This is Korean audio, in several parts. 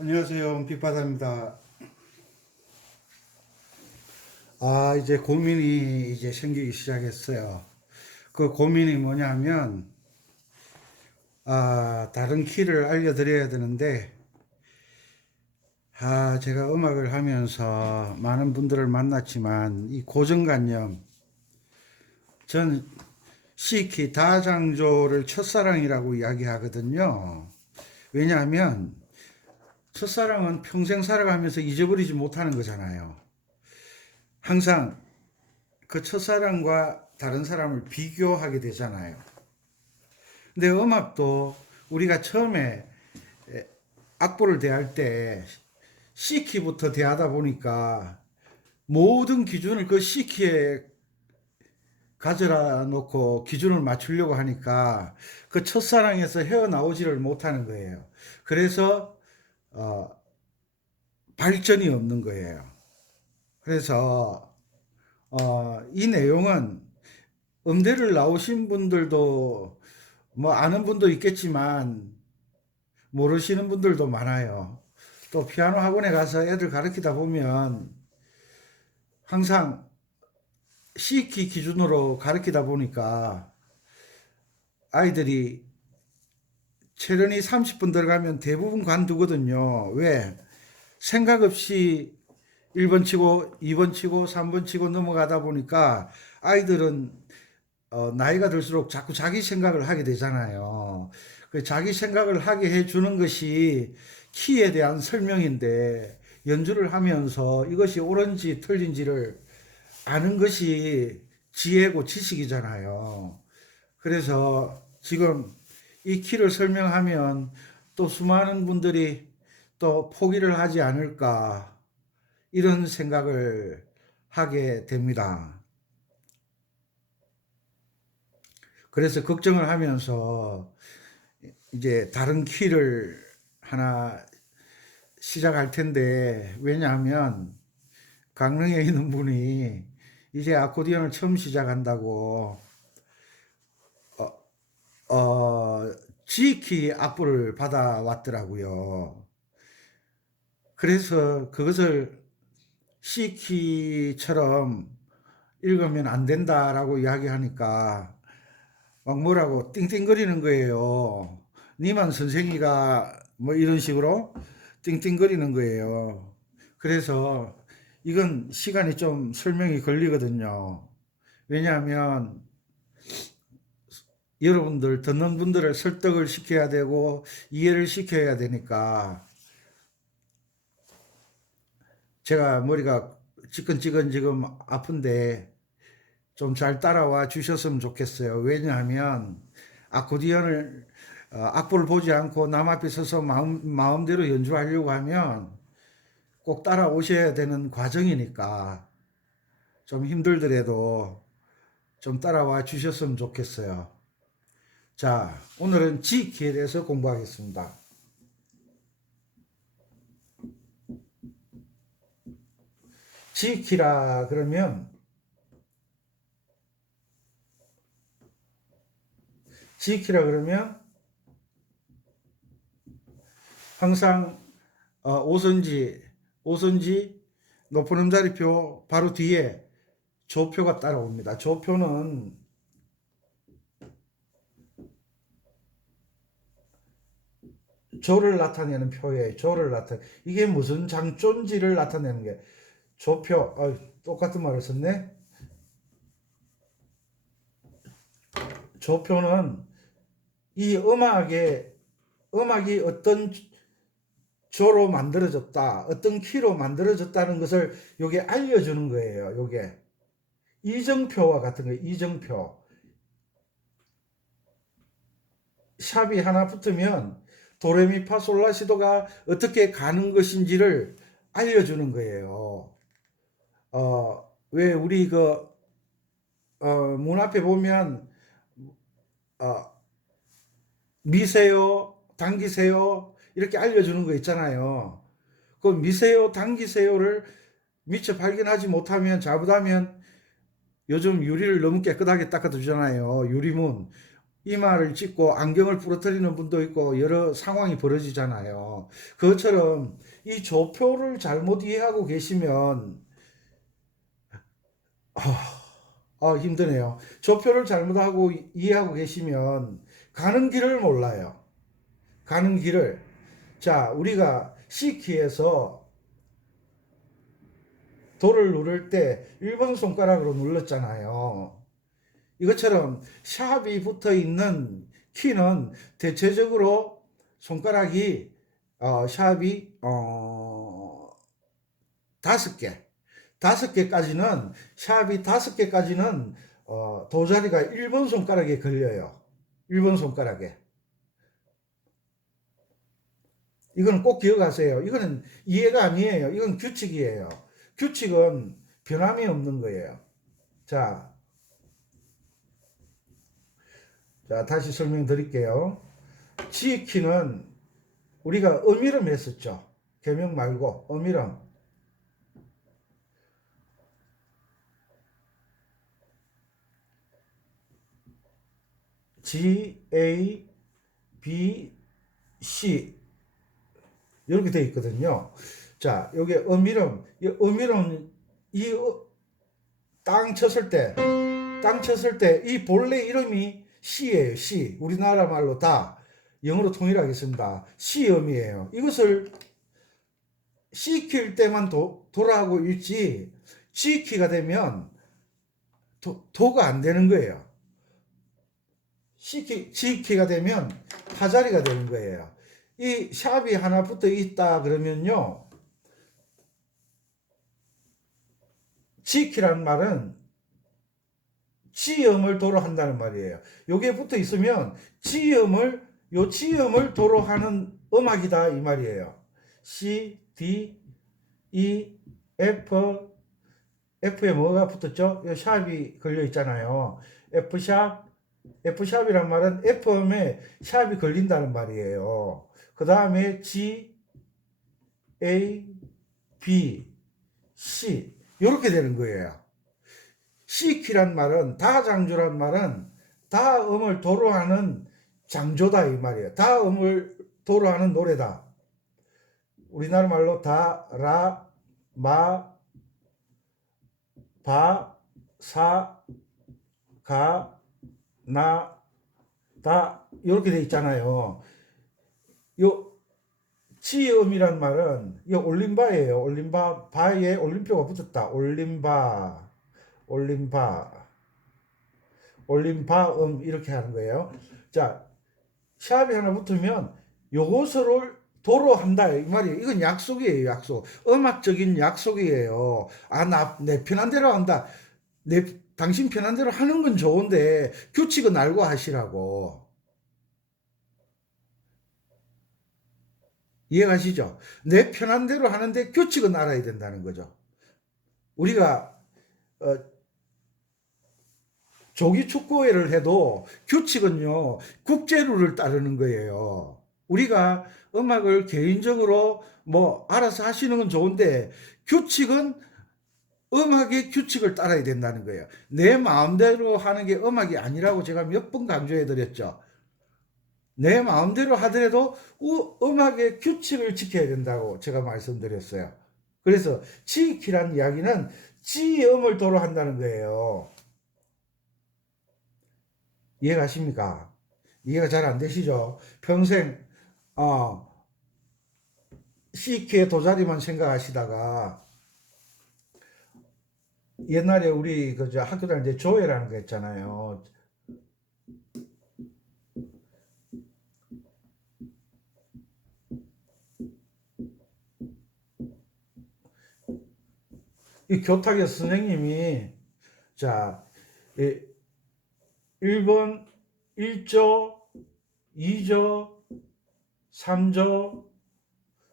안녕하세요. 빛바다입니다. 이제 고민이 이제 생기기 시작했어요. 그 고민이 뭐냐면, 다른 키를 알려드려야 되는데, 제가 음악을 하면서 많은 분들을 만났지만, 이 고정관념, 전 C키 다장조를 첫사랑이라고 이야기하거든요. 왜냐하면, 첫사랑은 평생 살아가면서 잊어버리지 못하는 거잖아요. 항상 그 첫사랑과 다른 사람을 비교하게 되잖아요. 근데 음악도 우리가 처음에 악보를 대할 때 C키부터 대하다 보니까 모든 기준을 그 C키에 가져다 놓고 기준을 맞추려고 하니까 그 첫사랑에서 헤어나오지를 못하는 거예요. 그래서 어, 발전이 없는 거예요. 그래서 이 내용은 음대를 나오신 분들도 뭐 아는 분도 있겠지만 모르시는 분들도 많아요. 또 피아노 학원에 가서 애들 가르치다 보면 항상 C키 기준으로 가르치다 보니까 아이들이 체련이 30분 들어가면 대부분 관두거든요. 왜? 생각 없이 1번 치고 2번 치고 3번 치고 넘어가다 보니까 아이들은 나이가 들수록 자꾸 자기 생각을 하게 되잖아요. 그 자기 생각을 하게 해주는 것이 키에 대한 설명인데 연주를 하면서 이것이 옳은지 틀린지를 아는 것이 지혜고 지식이잖아요. 그래서 지금 이 키를 설명하면 또 수많은 분들이 또 포기를 하지 않을까 이런 생각을 하게 됩니다. 그래서 걱정을 하면서 이제 다른 키를 하나 시작할 텐데, 왜냐하면 강릉에 있는 분이 이제 아코디언을 처음 시작한다고 G키 악보를 받아왔더라고요. 그래서 그것을 C키처럼 읽으면 안 된다라고 이야기하니까 막 뭐라고 띵띵거리는 거예요. 니만 선생이가 뭐 이런 식으로 띵띵거리는 거예요. 그래서 이건 시간이 좀 설명이 걸리거든요. 왜냐하면 여러분들 듣는 분들을 설득을 시켜야 되고 이해를 시켜야 되니까 제가 머리가 지끈지끈 지금 아픈데 좀 잘 따라와 주셨으면 좋겠어요. 왜냐하면 아코디언을 악보를 보지 않고 남 앞에 서서 마음대로 연주하려고 하면 꼭 따라오셔야 되는 과정이니까 좀 힘들더라도 좀 따라와 주셨으면 좋겠어요. 자, 오늘은 G키에 대해서 공부하겠습니다. G키라 그러면 G키라 그러면 항상 오선지 높은 음자리표 바로 뒤에 조표가 따라옵니다. 조표는 조를 나타내는 표예요. 조를 나타. 이게 무슨 장조인지를 나타내는 게 조표. 똑같은 말을 썼네. 조표는 이 음악이 어떤 조로 만들어졌다, 어떤 키로 만들어졌다는 것을 요게 알려주는 거예요. 요게 이정표와 같은 거예요. 이정표. 샵이 하나 붙으면 도레미파솔라시도가 어떻게 가는 것인지를 알려주는 거예요. 왜 우리 문 앞에 보면 어, 미세요, 당기세요 이렇게 알려주는 거 있잖아요. 그 미세요, 당기세요를 미처 발견하지 못하면 잘못하면 요즘 유리를 너무 깨끗하게 닦아주잖아요. 유리문. 이마를 찢고 안경을 부러뜨리는 분도 있고 여러 상황이 벌어지잖아요. 그것처럼 이 조표를 잘못 이해하고 계시면 힘드네요. 조표를 잘못하고 이해하고 계시면 가는 길을 몰라요. 가는 길을. 자, 우리가 C키에서 도를 누를 때 1번 손가락으로 눌렀잖아요. 이것처럼 샵이 붙어 있는 키는 대체적으로 손가락이 샵이 5개, 5개까지는 샵이 5개까지는 도자리가 1번 손가락에 걸려요. 1번 손가락에. 이거는 꼭 기억하세요. 이거는 이해가 아니에요. 이건 규칙이에요. 규칙은 변함이 없는 거예요. 자, 다시 설명드릴게요. G키는 우리가 어미름 했었죠. 개명 말고 어미름. G, A, B, C 이렇게 되어 있거든요. 자, 여기 어미름, 땅 쳤을 때 이 본래 이름이 C예요. C. 우리나라 말로 다 영어로 통일하겠습니다. C음이에요. 이것을 C키일 때만 도라고 읽지 G키가 되면 도가 안 되는 거예요. G키가 되면 파자리가 되는 거예요. 이 샵이 하나 붙어 있다 그러면요. G키란 말은 G음을 도로 한다는 말이에요. 여기에 붙어 있으면 G음을 도로 하는 음악이다 이 말이에요. C, D, E, F, F에 뭐가 붙었죠? 샵이 걸려 있잖아요. F샵이란 말은 F음에 샵이 걸린다는 말이에요. 그 다음에 G, A, B, C 이렇게 되는 거예요. C키란 말은 다장조란 말은 다음을 도로 하는 장조다 이 말이에요. 다음을 도로 하는 노래다. 우리나라 말로 다, 라, 마, 바, 사, 가, 나, 다 이렇게 돼 있잖아요. 요 지음이란 말은 이 올림바예요. 올림바 바에 올림표가 붙었다. 올림바음 이렇게 하는 거예요. 자, 샵이 하나 붙으면 요것을 도로 한다 이 말이에요. 이건 약속이에요. 약속. 음악적인 약속이에요. 내 편한 대로 한다. 당신 편한 대로 하는 건 좋은데 규칙은 알고 하시라고. 이해가시죠? 내 편한 대로 하는데 규칙은 알아야 된다는 거죠. 우리가 조기 축구회를 해도 규칙은요, 국제룰을 따르는 거예요. 우리가 음악을 개인적으로 알아서 하시는 건 좋은데 규칙은 음악의 규칙을 따라야 된다는 거예요. 내 마음대로 하는 게 음악이 아니라고 제가 몇 번 강조해 드렸죠. 내 마음대로 하더라도 음악의 규칙을 지켜야 된다고 제가 말씀드렸어요. 그래서 지키란 이야기는 지음을 도로 한다는 거예요. 이해가십니까? 이해가 잘 안 되시죠? 평생 C키의 도자리만 생각하시다가 옛날에 우리 그저 학교 다닐 때 조회라는 거 있잖아요. 이 교탁의 선생님이 자 1번 1조, 2조, 3조,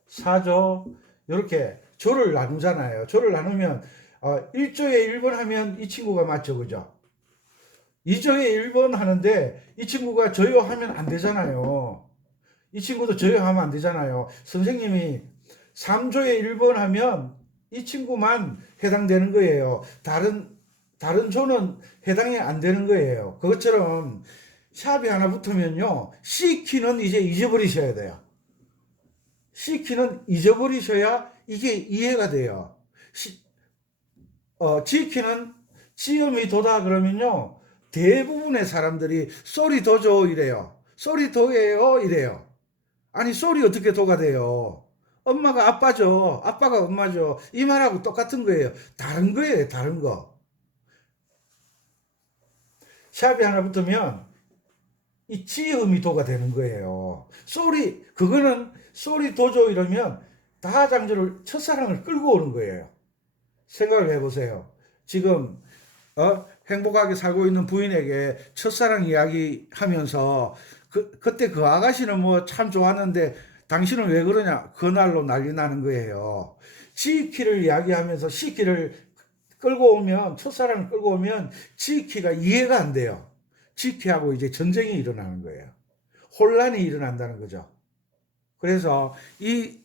4조 이렇게 조를 나누잖아요. 조를 나누면 1조에 1번 하면 이 친구가 맞죠, 그죠? 2조에 1번 하는데 이 친구가 저요하면 안 되잖아요. 이 친구도 저요하면 안 되잖아요. 선생님이 3조에 1번 하면 이 친구만 해당되는 거예요. 다른 조는 해당이 안 되는 거예요. 그것처럼 샵이 하나 붙으면요, C키는 이제 잊어버리셔야 돼요. C키는 잊어버리셔야 이게 이해가 돼요. G키는 지음이 도다 그러면요, 대부분의 사람들이 소리 도죠 이래요. 소리 도예요 이래요. 아니, 소리 어떻게 도가 돼요? 엄마가 아빠죠. 아빠가 엄마죠. 이 말하고 똑같은 거예요. 다른 거예요, 다른 거. 샵이 하나 붙으면 이 지음이 도가 되는 거예요. 소리, 그거는 소리 도죠 이러면 다장조를, 첫사랑을 끌고 오는 거예요. 생각을 해보세요. 지금 행복하게 살고 있는 부인에게 첫사랑 이야기 하면서 그때 그 아가씨는 뭐 참 좋았는데 당신은 왜 그러냐? 그날로 난리 나는 거예요. G키를 이야기하면서 C키를 끌고 오면, 첫사랑을 끌고 오면 G키가 이해가 안 돼요. G키하고 이제 전쟁이 일어나는 거예요. 혼란이 일어난다는 거죠. 그래서 이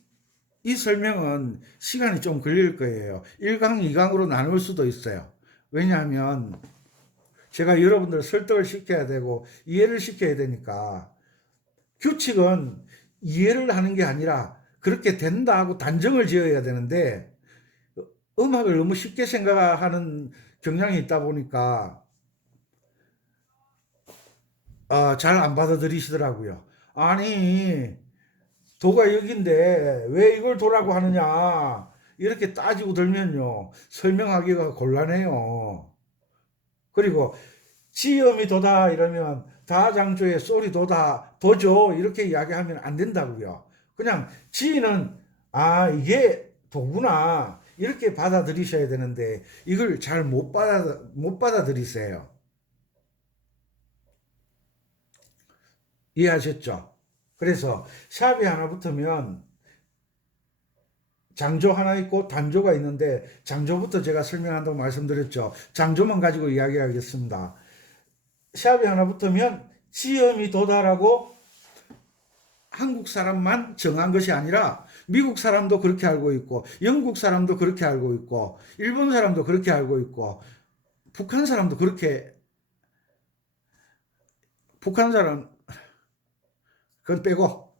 설명은 시간이 좀 걸릴 거예요. 1강, 2강으로 나눌 수도 있어요. 왜냐하면 제가 여러분들을 설득을 시켜야 되고 이해를 시켜야 되니까. 규칙은 이해를 하는 게 아니라 그렇게 된다 하고 단정을 지어야 되는데 음악을 너무 쉽게 생각하는 경향이 있다 보니까 잘 안 받아들이시더라고요. 아니, 도가 여기인데 왜 이걸 도라고 하느냐, 이렇게 따지고 들면요, 설명하기가 곤란해요. 그리고 지음이 도다 이러면 다장조의 소리 도다, 도죠 이렇게 이야기하면 안 된다고요. 그냥 지는 이게 도구나 이렇게 받아들이셔야 되는데 이걸 잘 못 받아들이세요. 이해하셨죠? 그래서 샵이 하나 붙으면 장조 하나 있고 단조가 있는데, 장조부터 제가 설명한다고 말씀드렸죠. 장조만 가지고 이야기하겠습니다. 샵이 하나 붙으면 지음이 도다라고 한국 사람만 정한 것이 아니라 미국 사람도 그렇게 알고 있고, 영국 사람도 그렇게 알고 있고, 일본 사람도 그렇게 알고 있고, 북한 사람도 그렇게, 북한 사람 그건 빼고,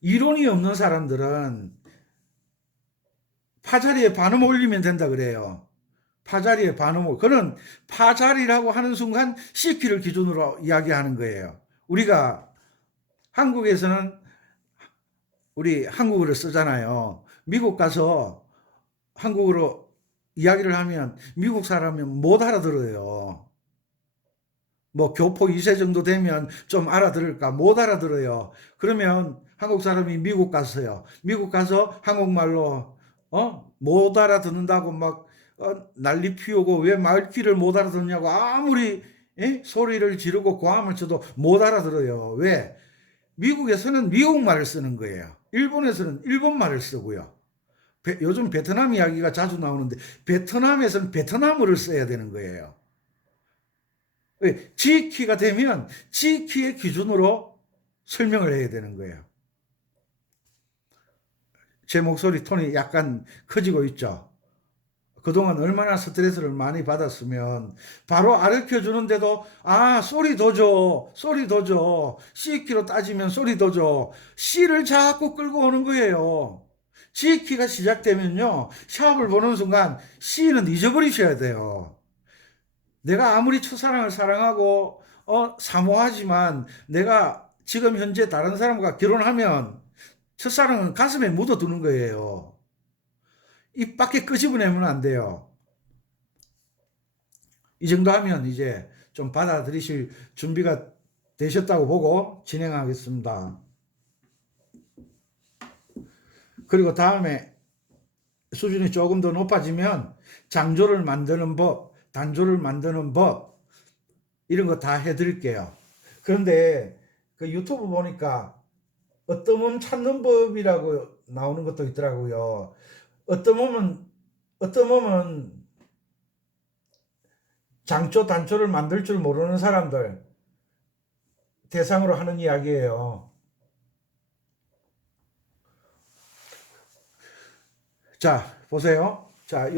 이론이 없는 사람들은 파자리에 반음 올리면 된다 그래요. 파자리에 반음, 그는 파자리라고 하는 순간 C키를 기준으로 이야기하는 거예요. 우리가 한국에서는 우리 한국어를 쓰잖아요. 미국 가서 한국어로 이야기를 하면 미국 사람은 못 알아들어요. 뭐 교포 2세 정도 되면 좀 알아들을까? 못 알아들어요. 그러면 한국 사람이 미국 갔어요. 미국 가서 한국말로 못 알아듣는다고 막 난리 피우고, 왜 말귀를 못 알아듣냐고 아무리 소리를 지르고 고함을 쳐도 못 알아들어요. 왜? 미국에서는 미국말을 쓰는 거예요. 일본에서는 일본말을 쓰고요. 요즘 베트남 이야기가 자주 나오는데 베트남에서는 베트남어를 써야 되는 거예요. G키가 되면 G키의 기준으로 설명을 해야 되는 거예요. 제 목소리 톤이 약간 커지고 있죠. 그동안 얼마나 스트레스를 많이 받았으면 바로 가르쳐 주는데도 소리 도죠, 소리 도죠, C키로 따지면 소리 도죠, C를 자꾸 끌고 오는 거예요. G키가 시작되면요, 샵을 보는 순간 C는 잊어버리셔야 돼요. 내가 아무리 첫사랑을 사랑하고 사모하지만 내가 지금 현재 다른 사람과 결혼하면 첫사랑은 가슴에 묻어두는 거예요. 입 밖에 끄집어내면 안 돼요. 이 정도 하면 이제 좀 받아들이실 준비가 되셨다고 보고 진행하겠습니다. 그리고 다음에 수준이 조금 더 높아지면 장조를 만드는 법, 단조를 만드는 법, 이런 거 다 해드릴게요. 그런데 그 유튜브 보니까 어떤 몸 찾는 법이라고 나오는 것도 있더라고요. 어떤 몸은 장조, 단조를 만들 줄 모르는 사람들 대상으로 하는 이야기예요. 자, 보세요. 자,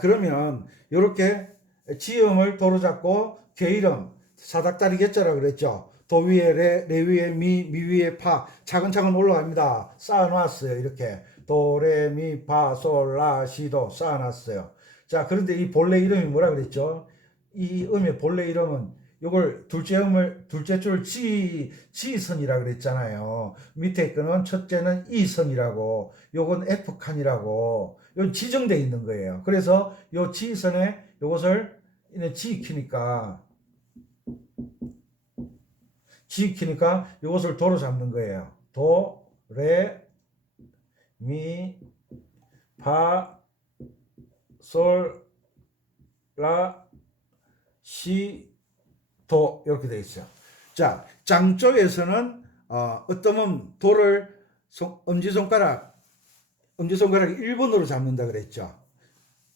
그러면 요렇게 지음을 도로 잡고 개 이름, 사닥다리 개자라 그랬죠. 도 위에 레 위에 미 위에 파 차근차근 올라갑니다. 쌓아놨어요. 이렇게 도, 레, 미, 파, 솔, 라, 시, 도 쌓아놨어요. 자, 그런데 이 본래 이름이 뭐라 그랬죠? 이 음의 본래 이름은 요걸 둘째 줄 지선이라 그랬잖아요. 밑에 거는 첫째는 이선이라고, 요건 F칸이라고, 요 지정돼 있는 거예요. 그래서 요 지선에 요것을 지키니까 이것을 도로 잡는 거예요. 도, 레, 미, 파, 솔, 라, 시, 도 이렇게 되어 있어요. 자, 장조에서는 어떠면 도를 엄지손가락 1번으로 잡는다 그랬죠.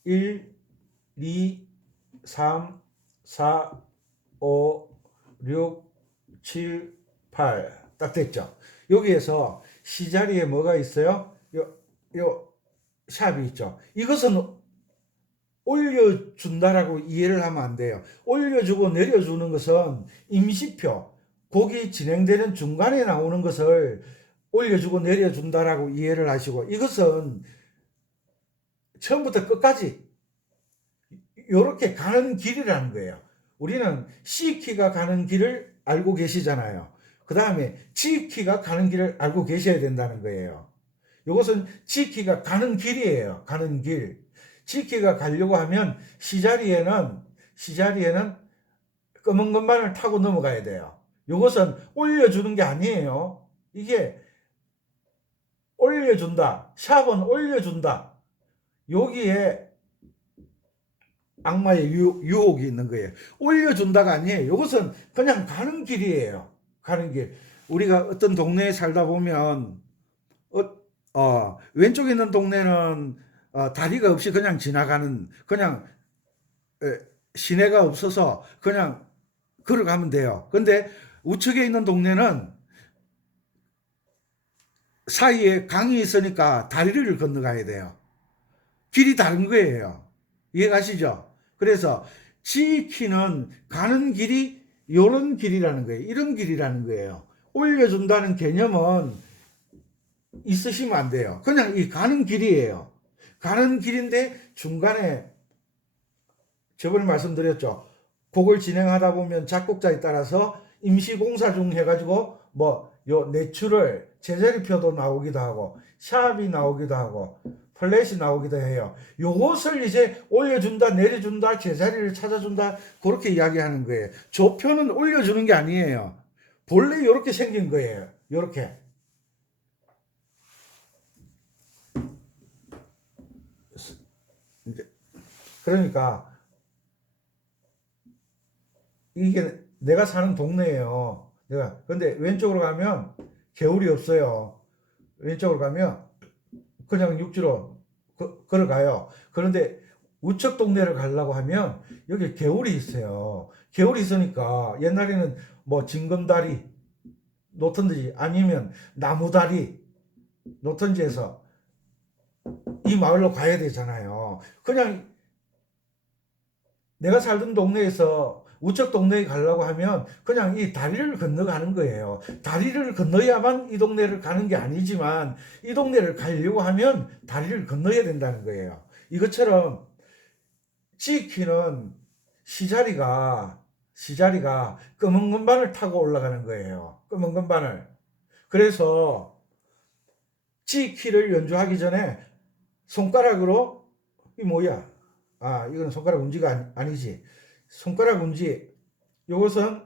1, 2, 3, 4, 5, 6, 7, 8. 딱 됐죠. 여기에서 시자리에 뭐가 있어요? 요 샵이 있죠. 이것은 올려준다라고 이해를 하면 안 돼요. 올려주고 내려주는 것은 임시표, 곡이 진행되는 중간에 나오는 것을 올려주고 내려준다라고 이해를 하시고, 이것은 처음부터 끝까지 이렇게 가는 길이라는 거예요. 우리는 C키가 가는 길을 알고 계시잖아요. 그 다음에 G키가 가는 길을 알고 계셔야 된다는 거예요. 이것은 G키가 가는 길이에요. 가는 길. G키가 가려고 하면 C자리에는 검은 것만을 타고 넘어가야 돼요. 이것은 올려주는 게 아니에요. 이게 올려준다. 샵은 올려준다. 여기에 악마의 유혹이 있는 거예요. 올려준다가 아니에요. 이것은 그냥 가는 길이에요. 가는 길. 우리가 어떤 동네에 살다 보면 왼쪽에 있는 동네는 다리가 없이 그냥 지나가는, 그냥 시내가 없어서 그냥 걸어가면 돼요. 근데 우측에 있는 동네는 사이에 강이 있으니까 다리를 건너가야 돼요. 길이 다른 거예요. 이해가시죠? 그래서 지키는 가는 길이 이런 길이라는 거예요. 이런 길이라는 거예요. 올려준다는 개념은 있으시면 안 돼요. 그냥 이 가는 길이에요. 가는 길인데 중간에 저번에 말씀드렸죠. 곡을 진행하다 보면 작곡자에 따라서 임시공사 중 해가지고 요 내추럴 제자리표도 나오기도 하고 샵이 나오기도 하고 플랫이 나오기도 해요. 요것을 이제 올려준다, 내려준다, 제자리를 찾아준다, 그렇게 이야기하는 거예요. 조표는 올려주는 게 아니에요. 본래 이렇게 생긴 거예요. 이렇게. 그러니까 이게 내가 사는 동네예요. 근데 왼쪽으로 가면 개울이 없어요. 왼쪽으로 가면 그냥 육지로 걸어가요. 그런데 우측 동네를 가려고 하면 여기 개울이 있어요. 개울이 있으니까 옛날에는 징검다리 놓던지 아니면 나무다리 놓던지 해서 이 마을로 가야 되잖아요. 그냥 내가 살던 동네에서 우측 동네에 가려고 하면 그냥 이 다리를 건너가는 거예요. 다리를 건너야만 이 동네를 가는 게 아니지만 이 동네를 가려고 하면 다리를 건너야 된다는 거예요. 이것처럼 지키는 시자리가 검은 건반을 타고 올라가는 거예요. 검은 건반을. 그래서 지키를 연주하기 전에 손가락으로 이 뭐야? 이건 손가락 운지가 아니지. 손가락 운지. 이것은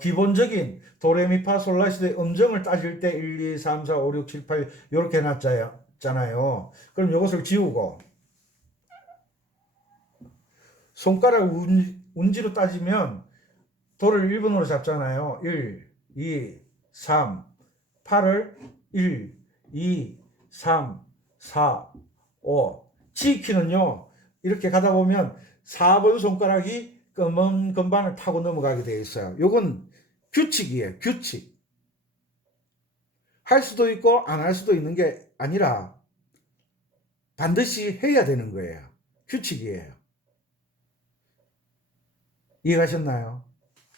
기본적인 도레미파솔라시도의 음정을 따질 때 1, 2, 3, 4, 5, 6, 7, 8 이렇게 해놨잖아요. 그럼 이것을 지우고 손가락 운지로 따지면 도를 1번으로 잡잖아요. 1, 2, 3, 8을 1, 2, 3, 4, 5. 지키는요. 이렇게 가다 보면 4번 손가락이 검은 건반을 타고 넘어가게 되어 있어요. 이건 규칙이에요. 규칙. 할 수도 있고 안 할 수도 있는 게 아니라 반드시 해야 되는 거예요. 규칙이에요. 이해가셨나요?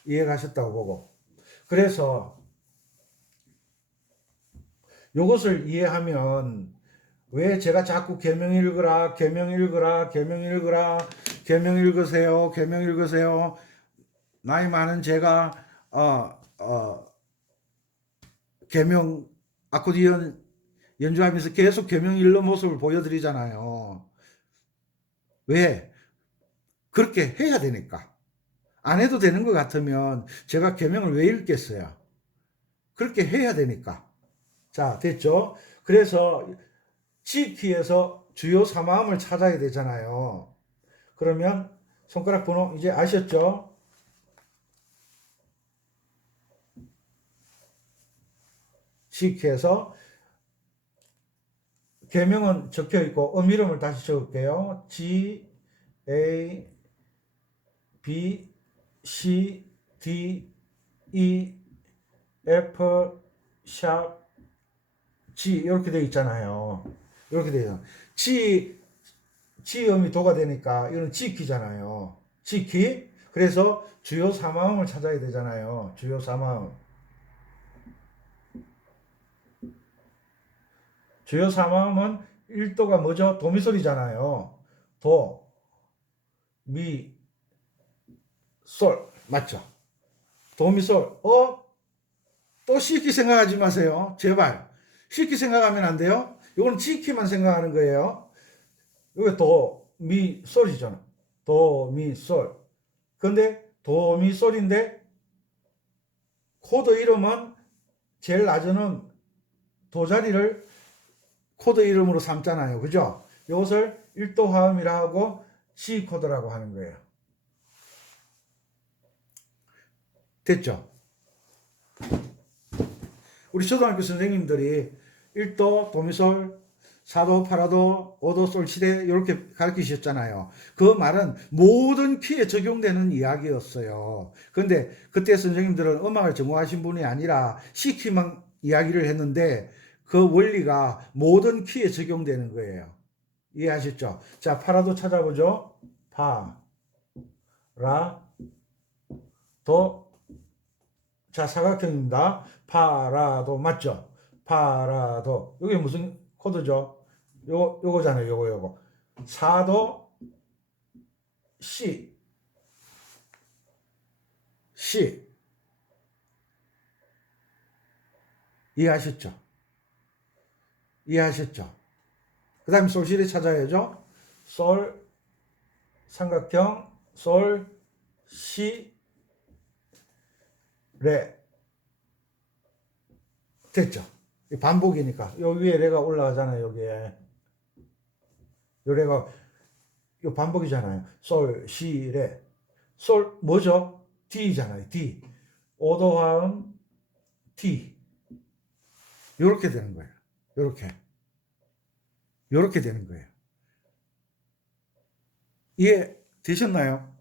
이해가셨다고 보고. 그래서 요것을 이해하면 왜 제가 자꾸 계명 읽으라, 계명 읽으라, 계명 읽으라, 계명 읽으세요, 계명 읽으세요. 나이 많은 제가 계명 아코디언 연주하면서 계속 계명 읽는 모습을 보여드리잖아요. 왜? 그렇게 해야 되니까. 안 해도 되는 것 같으면 제가 계명을 왜 읽겠어요? 그렇게 해야 되니까. 자, 됐죠? 그래서 G키에서 주요 3마음을 찾아야 되잖아요. 그러면 손가락 번호 이제 아셨죠? G키에서 계명은 적혀 있고 이름을 다시 적을게요. G, A, B, C, D, E, F, 샵, G 이렇게 되어 있잖아요. 이렇게 되어 G음이 도가 되니까 이건 G키잖아요. G키. 그래서 주요 4마음을 찾아야 되잖아요. 주요 4마음. 주요 4마음은 1도가 뭐죠? 도미솔이잖아요. 도, 미, 솔. 맞죠? 도미솔. 또 C키 생각하지 마세요. 제발. C키 생각하면 안 돼요. 이건 G키만 생각하는 거예요. 이게 도, 미, 솔이잖아. 도, 미, 솔. 근데 도, 미, 솔인데 코드 이름은 제일 낮은 도 자리를 코드 이름으로 삼잖아요. 그죠? 이것을 1도 화음이라 하고 C 코드라고 하는 거예요. 됐죠? 우리 초등학교 선생님들이 1도, 도미솔, 4도, 8도, 5도, 솔시대 이렇게 가르치셨잖아요. 그 말은 모든 키에 적용되는 이야기였어요. 근데 그때 선생님들은 음악을 전공하신 분이 아니라 C키만 이야기를 했는데 그 원리가 모든 키에 적용되는 거예요. 이해하셨죠? 자, 파라도 찾아보죠. 파, 라, 도. 자, 사각형입니다. 파라도 맞죠? 파라도. 이게 무슨 코드죠? 요거잖아요. 요거. 사도 C. C. 이해하셨죠? 이해하셨죠? 그 다음에 솔시를 찾아야죠. 솔, 삼각형, 솔, 시, 레. 됐죠? 반복이니까. 요 위에 레가 올라가잖아요. 여기에. 요 레가, 요 반복이잖아요. 솔, 시, 레. 솔, 뭐죠? D잖아요. D. 오도 화음, D. 요렇게 되는 거예요. 요렇게 되는 거예요. 이해 되셨나요?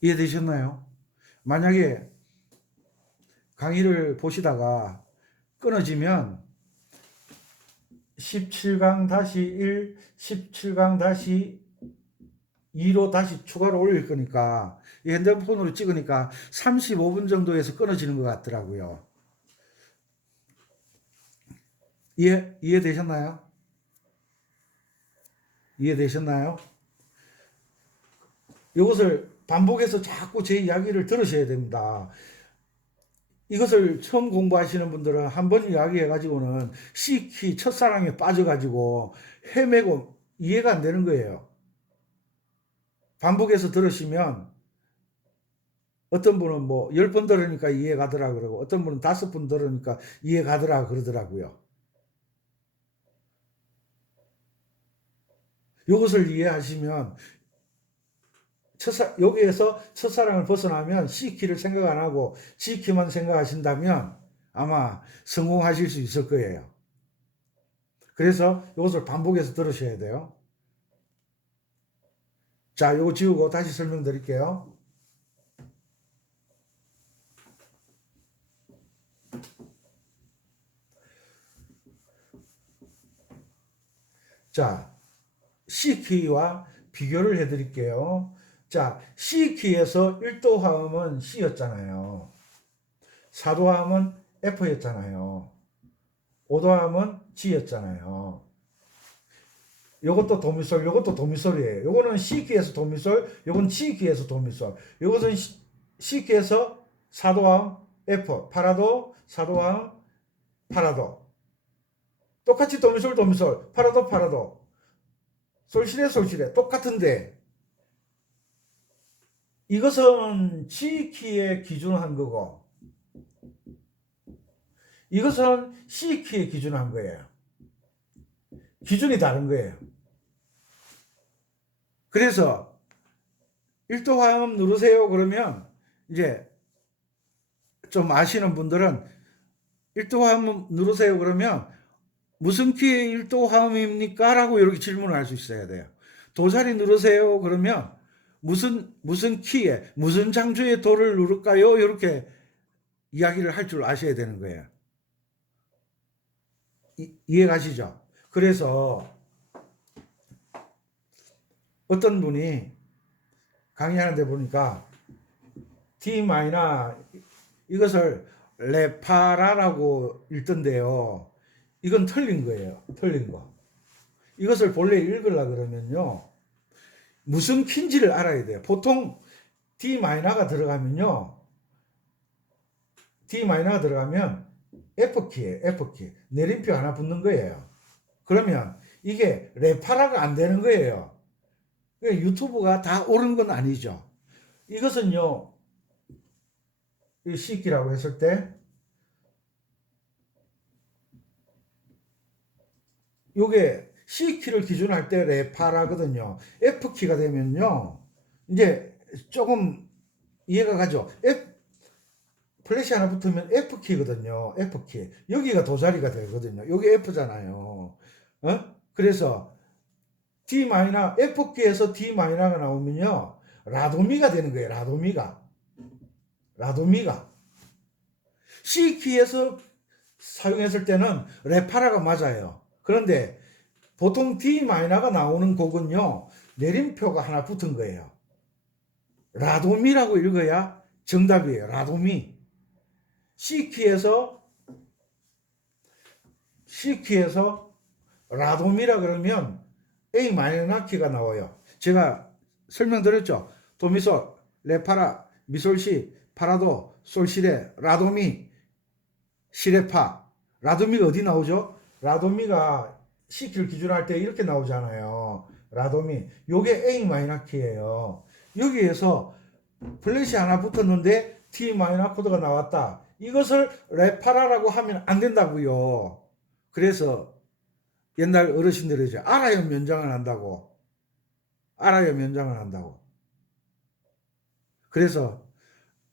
이해되셨나요? 만약에 강의를 보시다가 끊어지면 17강-1, 17강-2로 다시 추가로 올릴 거니까 이 핸드폰으로 찍으니까 35분 정도에서 끊어지는 것 같더라고요. 이해되셨나요? 이해되셨나요? 이것을 반복해서 자꾸 제 이야기를 들으셔야 됩니다. 이것을 처음 공부하시는 분들은 한 번 이야기해가지고는 C키 첫사랑에 빠져가지고 헤매고 이해가 안 되는 거예요. 반복해서 들으시면 어떤 분은 뭐 10번 들으니까 이해 가더라 그러고 어떤 분은 5번 들으니까 이해 가더라 그러더라고요. 이것을 이해하시면 여기에서 첫사랑을 벗어나면 C키를 생각 안 하고 G키만 생각하신다면 아마 성공하실 수 있을 거예요. 그래서 이것을 반복해서 들으셔야 돼요. 자, 이거 지우고 다시 설명드릴게요. 자, C키와 비교를 해드릴게요. 자, C키에서 1도 화음은 C였잖아요. 4도 화음은 F였잖아요. 5도 화음은 G였잖아요. 요것도 도미솔, 요것도 도미솔이에요. 요거는 C키에서 도미솔, 요건 G키에서 도미솔. 요것은 C키에서 4도 화음 F, 파라도, 4도 화음 파라도. 똑같이 도미솔, 도미솔, 파라도, 파라도. 솔시레, 솔시레. 똑같은데 이것은 G키에 기준한 거고 이것은 C키에 기준한 거예요. 기준이 다른 거예요. 그래서 1도 화음 누르세요 그러면 이제 좀 아시는 분들은 1도 화음 누르세요 그러면 무슨 키의 1도 화음입니까? 라고 이렇게 질문을 할 수 있어야 돼요. 도자리 누르세요 그러면 무슨 키에 무슨 장주의 도를 누를까요? 이렇게 이야기를 할 줄 아셔야 되는 거예요. 이해 가시죠? 그래서 어떤 분이 강의하는데 보니까 D 마이너 이것을 레파라라고 읽던데요. 이건 틀린 거예요. 틀린 거. 이것을 본래 읽으려 그러면요. 무슨 키인지를 알아야 돼요. 보통 D 마이너가 들어가면요. D 마이너가 들어가면 F키예요. F키. 내림표 하나 붙는 거예요. 그러면 이게 레파라가 안 되는 거예요. 유튜브가 다 옳은 건 아니죠. 이것은요. 이 C키라고 했을 때 요게 C키를 기준할 때 레파라거든요. F키가 되면요. 이제 조금 이해가 가죠. 플래시 하나 붙으면 F키거든요. F키. 여기가 도자리가 되거든요. 여기 F잖아요. 그래서 D 마이너, F키에서 D 마이너가 나오면요. 라도미가 되는 거예요. 라도미가. C키에서 사용했을 때는 레파라가 맞아요. 그런데 보통 D 마이너가 나오는 곡은요. 내림표가 하나 붙은 거예요. 라도미라고 읽어야 정답이에요. 라도미. C키에서 라도미라 그러면 A 마이너 키가 나와요. 제가 설명드렸죠. 도미솔, 레파라, 미솔시, 파라도, 솔시레, 라도미, 시레파. 라도미가 어디 나오죠? 라도미가 C키를 기준할 때 이렇게 나오잖아요. 라도미. 요게 A 마이너 키예요. 여기에서 플래시 하나 붙었는데 T 마이너 코드가 나왔다. 이것을 레파라라고 하면 안 된다고요. 그래서 옛날 어르신들이 이제 알아야 면장을 한다고. 알아야 면장을 한다고. 그래서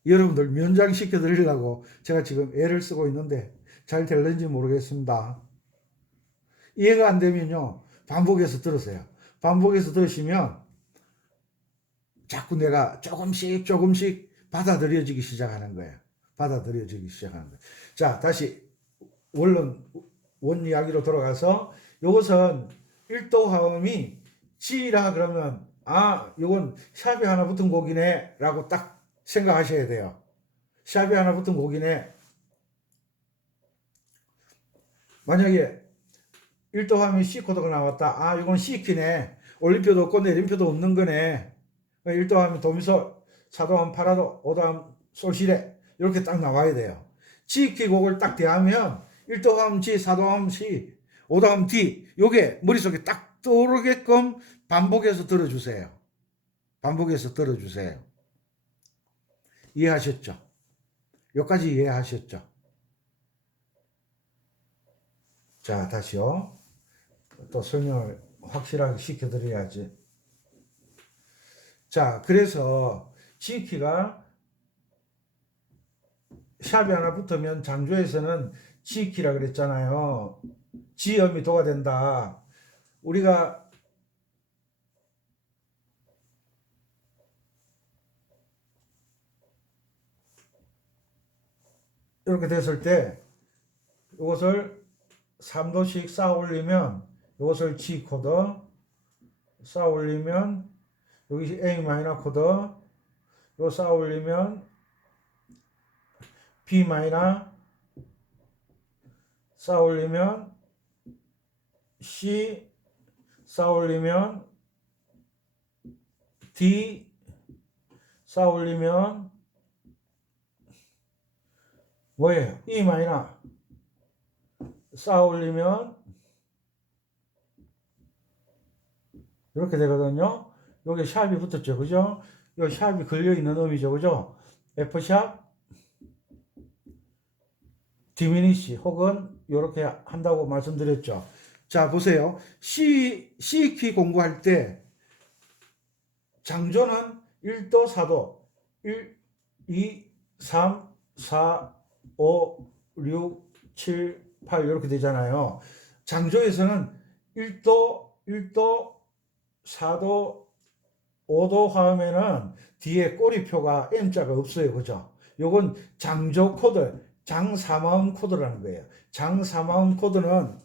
여러분들 면장 시켜드리려고 제가 지금 애를 쓰고 있는데 잘 될는지 모르겠습니다. 이해가 안 되면요. 반복해서 들으세요. 반복해서 들으시면 자꾸 내가 조금씩 받아들여지기 시작하는 거예요. 받아들여지기 시작하는 거예요. 자, 다시 원 이야기로 돌아가서 이것은 1도 화음이 G라 그러면 이건 샵이 하나 붙은 곡이네 라고 딱 생각하셔야 돼요. 샵이 하나 붙은 곡이네. 만약에 1도 화음이 C 코드가 나왔다. 이건 C키네. 올림표도 없고 내림표도 없는 거네. 1도 화음이 도미솔, 4도 화음 파라도, 5도 화음 솔시레 이렇게 딱 나와야 돼요. G키 곡을 딱 대하면 1도 화음 G, 4도 화음 C, 5도 화음 D 요게 머릿속에 딱 떠오르게끔 반복해서 들어주세요. 반복해서 들어주세요. 이해하셨죠? 여기까지 이해하셨죠? 자, 다시요. 또 설명을 확실하게 시켜드려야지. 자, 그래서 G키가 샵이 하나 붙으면 장조에서는 G키라 그랬잖아요. G음이 도가 된다. 우리가 이렇게 됐을 때 이것을 3도씩 쌓아 올리면 이것을 G 코드 쌓아 올리면 여기 A 마이너 코드, 요 쌓아 올리면 B 마이너, 쌓아 올리면 C, 쌓아 올리면 D, 쌓아 올리면 뭐예요? E 마이너, 쌓아 올리면 이렇게 되거든요. 여기 샵이 붙었죠. 그죠? 이 샵이 걸려있는 음이죠. 그죠? F샵, 디미니시 혹은 이렇게 한다고 말씀드렸죠. 자, 보세요. C키 공부할 때 장조는 1도, 4도, 1, 2, 3, 4, 5, 6, 7, 8 이렇게 되잖아요. 장조에서는 1도, 1도, 4도, 5도 화음에는 뒤에 꼬리표가 M자가 없어요. 그죠? 요건 장조 코드, 장사마음 코드라는 거예요. 장사마음 코드는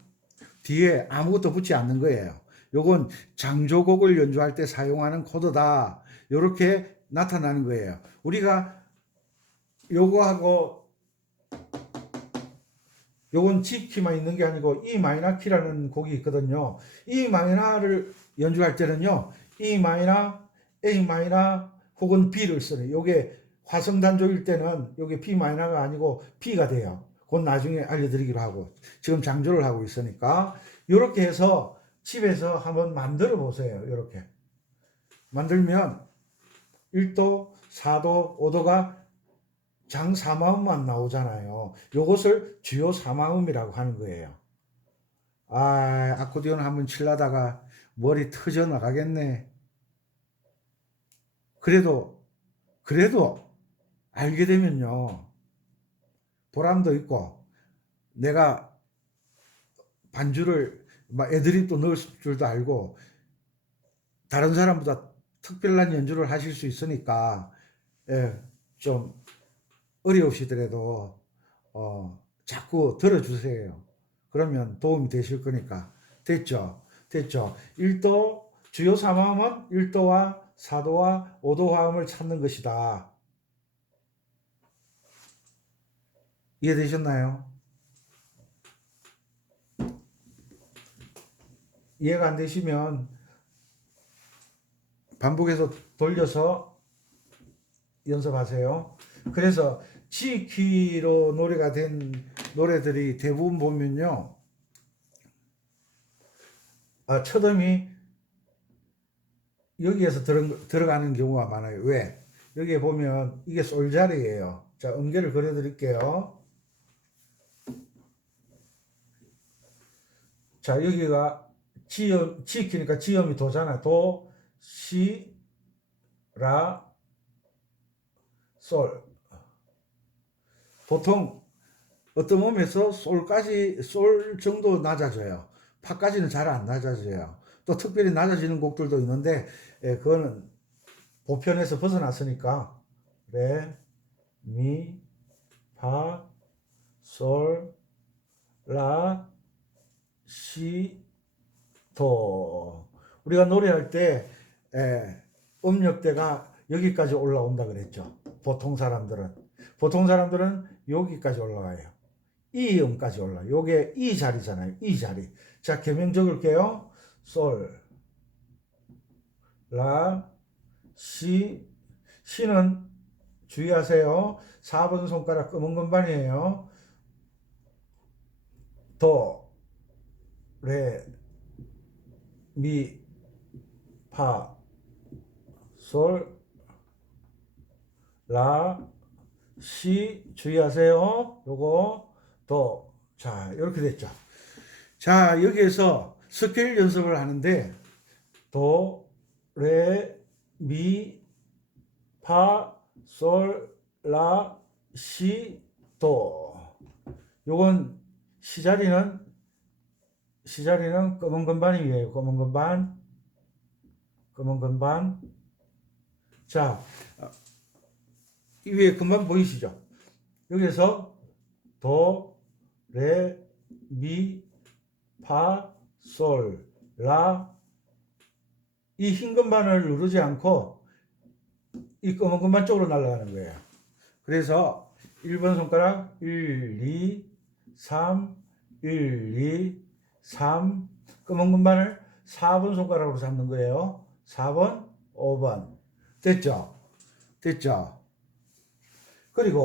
뒤에 아무것도 붙지 않는 거예요. 요건 장조곡을 연주할 때 사용하는 코드다. 요렇게 나타나는 거예요. 우리가 요거하고 요건 G키만 있는 게 아니고 E 마이너 키라는 곡이 있거든요. E 마이너를 연주할 때는요. E 마이너, A 마이너 혹은 B를 쓰는 요게 화성 단조일 때는 요게 B 마이너가 아니고 B가 돼요. 그건 나중에 알려드리기로 하고 지금 장조를 하고 있으니까 요렇게 해서 집에서 한번 만들어 보세요. 요렇게 만들면 1도, 4도, 5도가 장 4마음만 나오잖아요. 요것을 주요 4마음이라고 하는 거예요. 아, 아코디언 한번 칠라다가 머리 터져 나가겠네. 그래도 알게 되면요. 보람도 있고 내가 반주를 막 애드립도 넣을 줄도 알고 다른 사람보다 특별한 연주를 하실 수 있으니까 예, 좀 어려우시더라도 자꾸 들어주세요. 그러면 도움이 되실 거니까. 됐죠? 됐죠? 1도 주요 3화음은 1도와 4도와 5도 화음을 찾는 것이다. 이해되셨나요? 이해가 안 되시면 반복해서 돌려서 연습하세요. 그래서 G키로 노래가 된 노래들이 대부분 보면요. 첫음이 여기에서 들어가는 경우가 많아요. 왜? 여기에 보면 이게 솔자리예요. 자, 음계를 그려드릴게요. 자, 여기가 G키니까 G음이 도잖아요. 도, 시, 라, 솔. 보통 어떤 몸에서 솔 정도 낮아져요. 파까지는 잘 안 낮아져요. 또 특별히 낮아지는 곡들도 있는데 그거는 보편에서 벗어났으니까 레, 미, 파, 솔, 라, 시, 도. 우리가 노래할 때 음역대가 여기까지 올라온다 그랬죠. 보통 사람들은 여기까지 올라가요. 이 음까지 올라요. 요게 이 자리잖아요. 이 자리. 자, 개명 적을게요. 솔, 라, 시. 시는 주의하세요. 4번 손가락 검은 건반이에요. 도, 레, 미, 파, 솔, 라, 시 주의하세요. 요거 도. 자, 이렇게 됐죠. 자, 여기에서 스케일 연습을 하는데 도, 레, 미, 파, 솔, 라, 시, 도. 요건 시자리는 검은 건반이에요. 검은 건반. 자, 이 위에 건반 보이시죠? 여기서 도, 레, 미, 파, 솔, 라, 이 흰 금반을 누르지 않고 이 검은 금반 쪽으로 날아가는 거예요. 그래서 1번 손가락 1, 2, 3, 1, 2, 3 검은 금반을 4번 손가락으로 잡는 거예요. 4번, 5번. 됐죠? 됐죠? 그리고